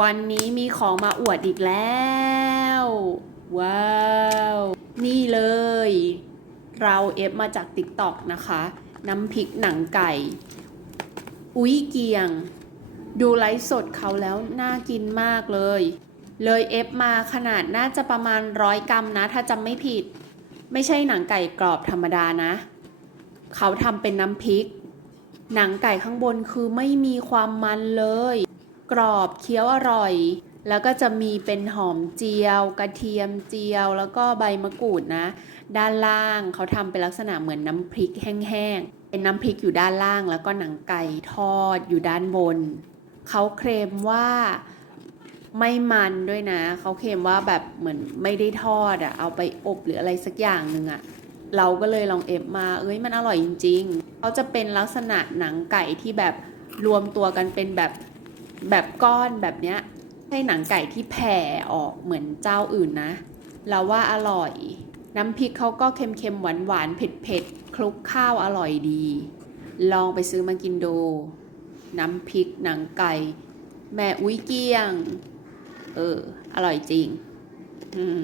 วันนี้มีของมาอวดอีกแล้ว ว้าว นี่เลย เราเอฟมาจากติ๊กต็อกนะคะ น้ำพริกหนังไก่ อุ๊ยเกียง ดูไลฟ์สดเขาแล้วน่ากินมากเลย เลยเอฟมาขนาดน่าจะประมาณร้อยกรัมนะ ถ้าจำไม่ผิด ไม่ใช่หนังไก่กรอบธรรมดานะ เขาทำเป็นน้ำพริก หนังไก่ข้างบนคือไม่มีความมันเลย กรอบเคี้ยวอร่อย แล้วก็จะมีเป็นหอมเจียว กระเทียมเจียว แล้วก็ใบมะกรูดนะ ด้านล่างเขาทำเป็นลักษณะเหมือนน้ำพริกแห้งๆเป็นน้ำพริกอยู่ด้านล่าง แล้วก็หนังไก่ทอดอยู่ด้านบนเขาเคลมว่าไม่มันด้วยนะ เขาเคลมว่าแบบเหมือนไม่ได้ทอดอะเอาไปอบหรืออะไรสักอย่างหนึ่งอะเราก็เลยลองเอฟมา เอ้ยมันอร่อยจริงๆเขาจะเป็นลักษณะหนังไก่ที่แบบรวมตัวกันเป็นแบบ แบบก้อนแบบเนี้ยใช่หนังไก่ที่แผ่ออกเหมือนเจ้าอื่นนะ เราว่าอร่อย น้ำพริกเขาก็เค็มๆ หวานๆ เผ็ดๆ คลุกข้าวอร่อยดี ลองไปซื้อมากินดู น้ำพริกหนังไก่ แม่อุ้ยเกี้ยง เออ อร่อยจริง อืม